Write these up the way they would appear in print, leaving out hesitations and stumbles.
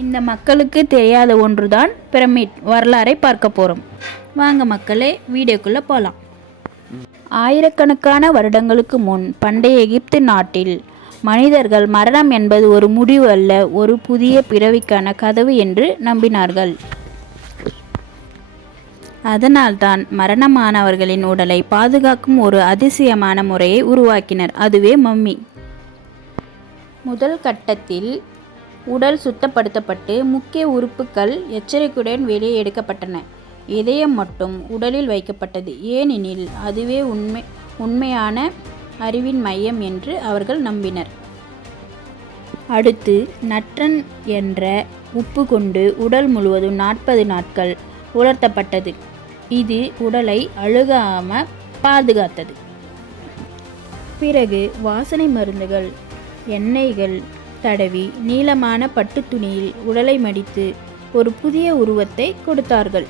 இந்த மக்களுக்கு தெரியாத ஒன்றுதான் பிரமிட் வரலாறை பார்க்க போகிறோம். வாங்க மக்களே, வீடியோக்குள்ளே போகலாம். ஆயிரக்கணக்கான வருடங்களுக்கு முன் பண்டைய எகிப்து நாட்டில் மனிதர்கள் மரணம் என்பது ஒரு முடிவு அல்ல, ஒரு புதிய பிறவிக்கான கதவு என்று நம்பினார்கள். அதனால்தான் மரணமானவர்களின் உடலை பாதுகாக்கும் ஒரு அதிசயமான முறையை உருவாக்கினர். அதுவே மம்மி. முதல் கட்டத்தில் உடல் சுத்தப்படுத்தப்பட்டு முக்கிய உறுப்புகள் எச்சரிக்கையுடன் வெளியே எடுக்கப்பட்டன. இதயம் மட்டும் உடலில் வைக்கப்பட்டது, ஏனெனில் அதுவே உண்மையான அறிவின் மையம் என்று அவர்கள் நம்பினர். அடுத்து நட்ரன் என்ற உப்பு கொண்டு உடல் முழுவதும் 40 நாட்கள் உலர்த்தப்பட்டது. இது உடலை அழுகாமல் பாதுகாத்தது. பிறகு வாசனை மருந்துகள், எண்ணெய்கள் தடவி நீளமான பட்டு துணியில் உடலை மடித்து ஒரு புதிய உருவத்தை கொடுத்தார்கள்.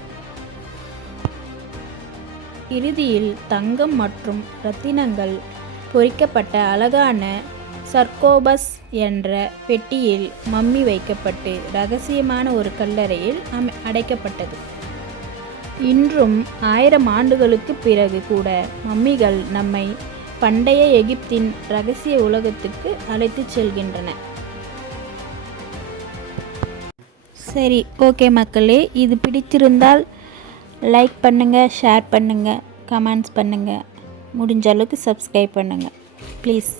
இறுதியில் தங்கம் மற்றும் இரத்தினங்கள் பொறிக்கப்பட்ட அழகான சர்கோபஸ் என்ற பெட்டியில் மம்மி வைக்கப்பட்டு ரகசியமான ஒரு கல்லறையில் அடைக்கப்பட்டது. இன்றும் 1000 ஆண்டுகளுக்கு பிறகு கூட மம்மிகள் நம்மை பண்டைய எகிப்தின் இரகசிய உலகத்துக்கு அழைத்துச் செல்கின்றன. சரி, ஓகே மக்களே, இது பிடித்திருந்தால் லைக் பண்ணுங்கள், ஷேர் பண்ணுங்கள், கமெண்ட்ஸ் பண்ணுங்கள், முடிஞ்ச அளவுக்கு சப்ஸ்கிரைப் பண்ணுங்கள் ப்ளீஸ்.